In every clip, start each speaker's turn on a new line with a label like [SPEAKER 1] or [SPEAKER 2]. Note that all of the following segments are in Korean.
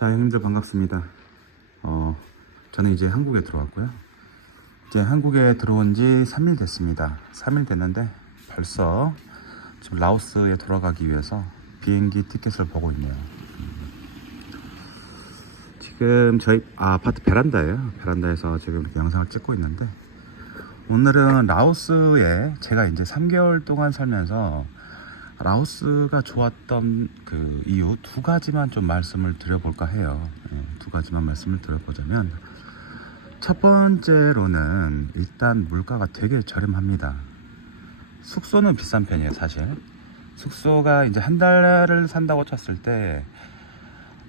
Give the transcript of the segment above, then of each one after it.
[SPEAKER 1] 자, 형님들 반갑습니다. 어, 저는 이제 한국에 들어왔고요. 이제 한국에 들어온 지 3일 됐습니다. 3일 됐는데 벌써 지금 라오스에 돌아가기 위해서 비행기 티켓을 보고 있네요. 음. 지금 저희 아, 아파트 베란다예요. 베란다에서 지금 영상을 찍고 있는데 오늘은 라오스에 제가 이제 3개월 동안 살면서 라오스가 좋았던 그 이유 두 가지만 좀 말씀을 드려볼까 해요. 예, 두 가지만 말씀을 드려보자면 첫 번째로는 일단 물가가 되게 저렴합니다. 숙소는 비싼 편이에요, 사실. 숙소가 이제 한 달을 산다고 쳤을 때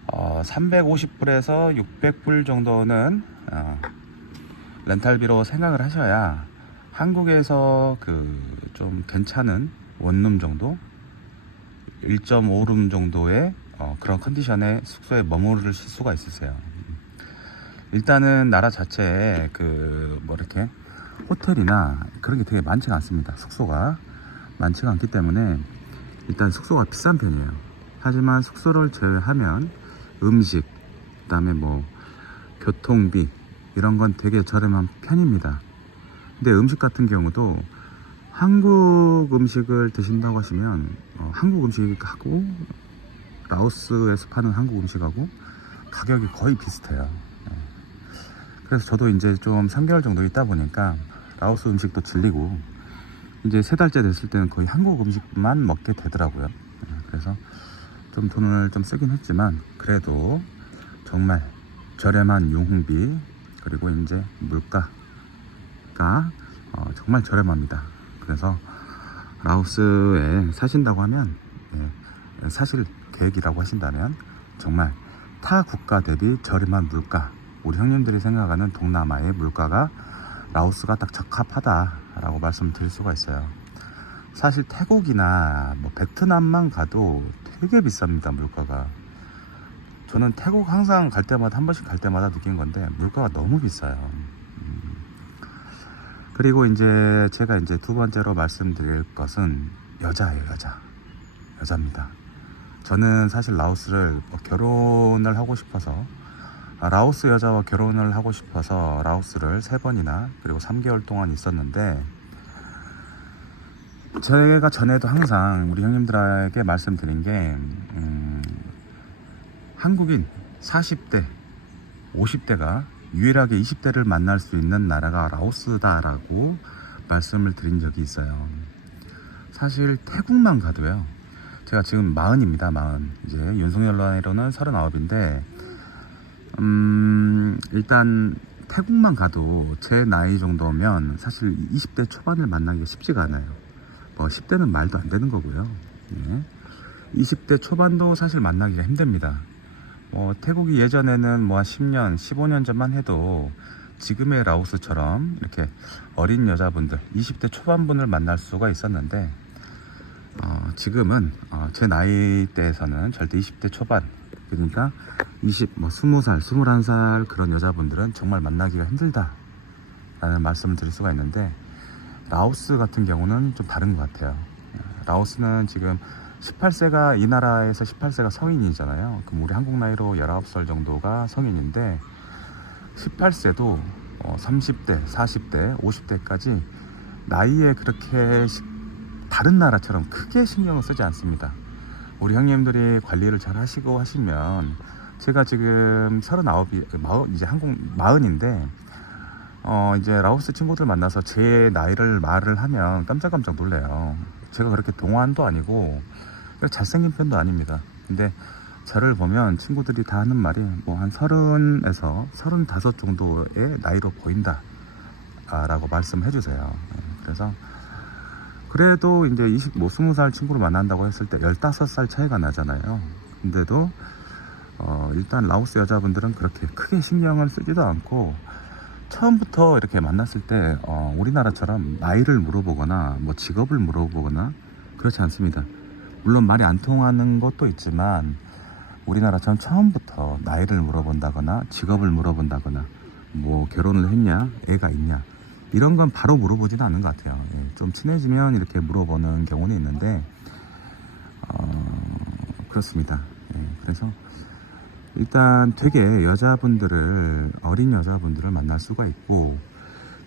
[SPEAKER 1] 어, 350불에서 600불 정도는 어, 렌탈비로 생각을 하셔야 한국에서 그 좀 괜찮은 원룸 정도 1.5룸 정도의 어, 그런 컨디션의 숙소에 머무르실 수가 있으세요. 일단은 나라 자체에 그 뭐 이렇게 호텔이나 그런 게 되게 많지가 않습니다. 숙소가 많지가 않기 때문에 일단 숙소가 비싼 편이에요. 하지만 숙소를 제외하면 음식, 그다음에 뭐 교통비 이런 건 되게 저렴한 편입니다. 근데 음식 같은 경우도 한국 음식을 드신다고 하시면 어, 한국 음식하고 라오스에서 파는 한국 음식하고 가격이 거의 비슷해요. 예. 그래서 저도 이제 좀 3개월 정도 있다 보니까 라오스 음식도 질리고 이제 세 달째 됐을 때는 거의 한국 음식만 먹게 되더라고요. 예, 그래서 좀 돈을 좀 쓰긴 했지만 그래도 정말 저렴한 유흥비 그리고 이제 물가가 어, 정말 저렴합니다. 그래서 라오스에 사신다고 하면 예, 사실 계획이라고 하신다면 정말 타 국가 대비 저렴한 물가 우리 형님들이 생각하는 동남아의 물가가 라오스가 딱 적합하다라고 말씀드릴 수가 있어요. 사실 태국이나 뭐 베트남만 가도 되게 비쌉니다 물가가. 저는 태국 항상 갈 때마다 한 번씩 갈 때마다 느낀 건데 물가가 너무 비싸요. 음. 그리고 이제 제가 이제 두 번째로 말씀드릴 것은 여자예요 여자 여자입니다. 저는 사실 라오스를 뭐 결혼을 하고 싶어서 아, 라오스 여자와 결혼을 하고 싶어서 라오스를 세 번이나 그리고 3개월 동안 있었는데 제가 전에도 항상 우리 형님들에게 말씀드린 게 음, 한국인 40대, 50대가 유일하게 20대를 만날 수 있는 나라가 라오스다라고 말씀을 드린 적이 있어요. 사실 태국만 가도요. 제가 지금 마흔입니다. 마흔. 이제 윤석열 나이로는 39인데 음, 일단 태국만 가도 제 나이 정도면 사실 20대 초반을 만나기가 쉽지가 않아요. 뭐 10대는 말도 안 되는 거고요. 예. 20대 초반도 사실 만나기가 힘듭니다. 뭐 태국이 예전에는 뭐 한 10년, 15년 전만 해도 지금의 라오스처럼 이렇게 어린 여자분들, 20대 초반분을 만날 수가 있었는데 어, 지금은 어, 제 나이대에서는 절대 20대 초반 그러니까 20, 뭐 20살, 21살 그런 여자분들은 정말 만나기가 힘들다 라는 말씀을 드릴 수가 있는데 라오스 같은 경우는 좀 다른 것 같아요. 라오스는 지금 18세가 이 나라에서 18세가 성인이잖아요 그럼 우리 한국 나이로 19살 정도가 성인인데 18세도 어, 30대, 40대, 50대까지 나이에 그렇게 시- 다른 나라처럼 크게 신경을 쓰지 않습니다. 우리 형님들이 관리를 잘 하시고 하시면 제가 지금 39이 마흔 이제 한국 마흔인데 어 이제 라오스 친구들 만나서 제 나이를 말을 하면 깜짝깜짝 놀래요. 제가 그렇게 동안도 아니고 잘생긴 편도 아닙니다. 근데 저를 보면 친구들이 다 하는 말이 뭐 한 서른에서 서른다섯 정도의 나이로 보인다. 아, 라고 말씀해 주세요. 예, 그래서 그래도 이제 20, 뭐 20살 친구를 만난다고 했을 때 15살 차이가 나잖아요. 근데도 어, 일단 라오스 여자분들은 그렇게 크게 신경을 쓰지도 않고 처음부터 이렇게 만났을 때 어, 우리나라처럼 나이를 물어보거나 뭐 직업을 물어보거나 그렇지 않습니다. 물론 말이 안 통하는 것도 있지만 우리나라처럼 처음부터 나이를 물어본다거나 직업을 물어본다거나 뭐 결혼을 했냐 애가 있냐 이런 건 바로 물어보지는 않는 것 같아요. 예, 좀 친해지면 이렇게 물어보는 경우는 있는데 어, 그렇습니다. 예, 그래서 일단 되게 여자분들을 어린 여자분들을 만날 수가 있고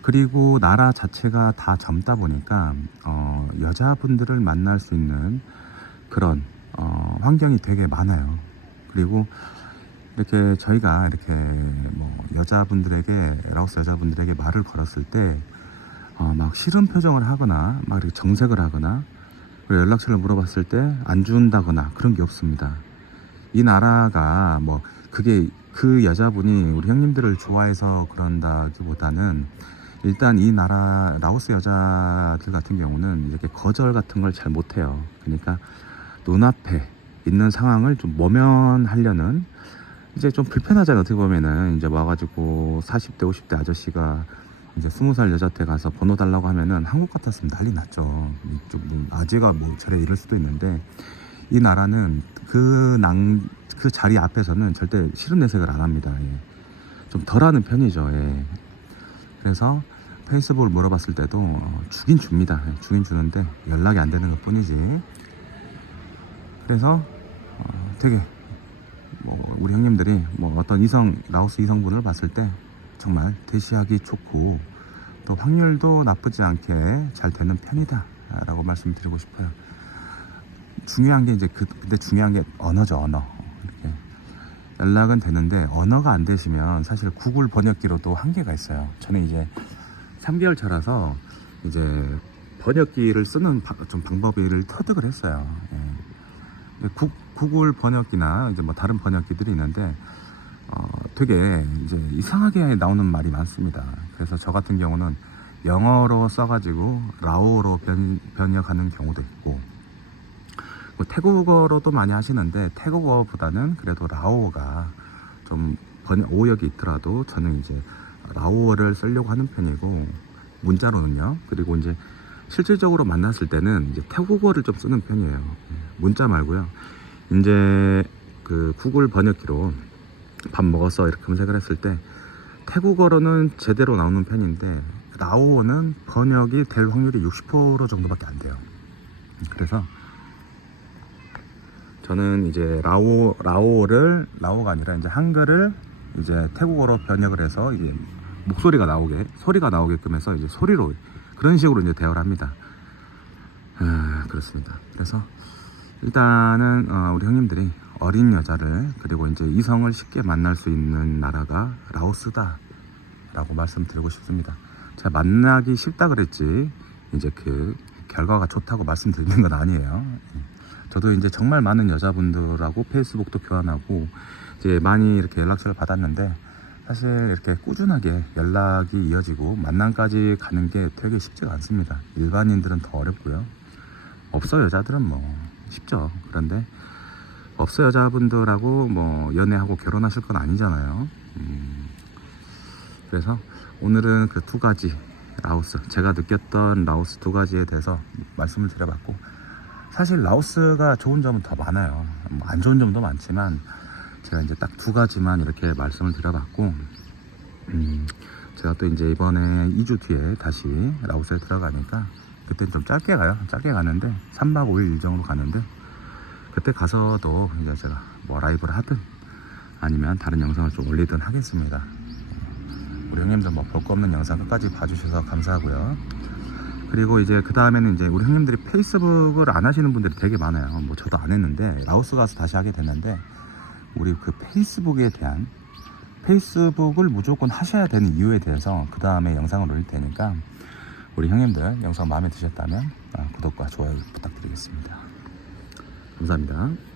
[SPEAKER 1] 그리고 나라 자체가 다 젊다 보니까 어, 여자분들을 만날 수 있는 그런 어, 환경이 되게 많아요. 그리고 이렇게 저희가 이렇게 뭐 여자분들에게 라오스 여자분들에게 말을 걸었을 때 어, 막 싫은 표정을 하거나 막 이렇게 정색을 하거나 그리고 연락처를 물어봤을 때 안 준다거나 그런 게 없습니다. 이 나라가 뭐 그게 그 여자분이 우리 형님들을 좋아해서 그런다기보다는 일단 이 나라 라오스 여자들 같은 경우는 이렇게 거절 같은 걸 잘 못해요. 그러니까 눈앞에 있는 상황을 좀 모면하려는 이제 좀 불편하잖아요. 어떻게 보면은 이제 와가지고 40대 50대 아저씨가 이제 20살 여자한테 가서 번호 달라고 하면은 한국 같았으면 난리 났죠. 이쪽 뭐 아재가 뭐 저래 이럴 수도 있는데 이 나라는 그 낭, 그 자리 앞에서는 절대 싫은 내색을 안 합니다. 예. 좀 덜 하는 편이죠. 예. 그래서 페이스북을 물어봤을 때도 어, 주긴 줍니다. 예, 주긴 주는데 연락이 안 되는 것 뿐이지. 그래서 어, 되게 뭐 우리 형님들이 뭐 어떤 이성 라오스 이성분을 봤을 때 정말 대시하기 좋고 또 확률도 나쁘지 않게 잘 되는 편이다 라고 말씀드리고 싶어요. 중요한 게 이제 그 근데 중요한 게 언어죠 언어 이렇게 연락은 되는데 언어가 안 되시면 사실 구글 번역기로도 한계가 있어요. 저는 이제 3개월 차라서 이제 번역기를 쓰는 바- 좀 방법을 터득을 했어요. 예. 근데 구, 구글 번역기나 이제 뭐 다른 번역기들이 있는데 어, 되게 이제 이상하게 나오는 말이 많습니다. 그래서 저 같은 경우는 영어로 써가지고 라오어로 변, 번역하는 경우도 있고 뭐 태국어로도 많이 하시는데 태국어보다는 그래도 라오어가 좀 번역 오역이 있더라도 저는 이제 라오어를 쓰려고 하는 편이고 문자로는요. 그리고 이제 실질적으로 만났을 때는 이제 태국어를 좀 쓰는 편이에요. 문자 말고요. 이제 그 구글 번역기로 밥 먹었어 이렇게 검색을 했을 때 태국어로는 제대로 나오는 편인데 라오어는 번역이 될 확률이 60% 정도밖에 안 돼요. 그래서 저는 이제 라오 라오를 라오가 아니라 이제 한글을 이제 태국어로 번역을 해서 이제 목소리가 나오게 소리가 나오게끔 해서 이제 소리로 그런 식으로 이제 대화를 합니다. 아, 그렇습니다. 그래서 일단은 어, 우리 형님들이 어린 여자를 그리고 이제 이성을 쉽게 만날 수 있는 나라가 라오스다라고 말씀드리고 싶습니다. 제가 만나기 쉽다 그랬지 이제 그 결과가 좋다고 말씀드리는 건 아니에요. 저도 이제 정말 많은 여자분들하고 페이스북도 교환하고 이제 많이 이렇게 연락처를 받았는데 사실 이렇게 꾸준하게 연락이 이어지고 만남까지 가는 게 되게 쉽지가 않습니다. 일반인들은 더 어렵고요. 없어 여자들은 뭐 쉽죠. 그런데 없어 여자분들하고 뭐 연애하고 결혼하실 건 아니잖아요. 음, 그래서 오늘은 그 두 가지 라오스 제가 느꼈던 라오스 두 가지에 대해서 말씀을 드려봤고 사실 라오스가 좋은 점은 더 많아요. 뭐 안 좋은 점도 많지만 제가 이제 딱 두 가지만 이렇게 말씀을 드려봤고 음, 제가 또 이제 이번에 2주 뒤에 다시 라오스에 들어가니까 그때 좀 짧게 가요. 짧게 가는데 3박 5일 일정으로 가는데 그때 가서도 이제 제가 뭐 라이브를 하든 아니면 다른 영상을 좀 올리든 하겠습니다. 우리 형님들 뭐 볼 거 없는 영상 끝까지 봐주셔서 감사하고요. 그리고 이제 그 다음에는 이제 우리 형님들이 페이스북을 안 하시는 분들이 되게 많아요. 뭐 저도 안 했는데 라오스 가서 다시 하게 됐는데 우리 그 페이스북에 대한 페이스북을 무조건 하셔야 되는 이유에 대해서 그 다음에 영상을 올릴 테니까 우리 형님들 영상 마음에 드셨다면 아, 구독과 좋아요 부탁드리겠습니다. 감사합니다.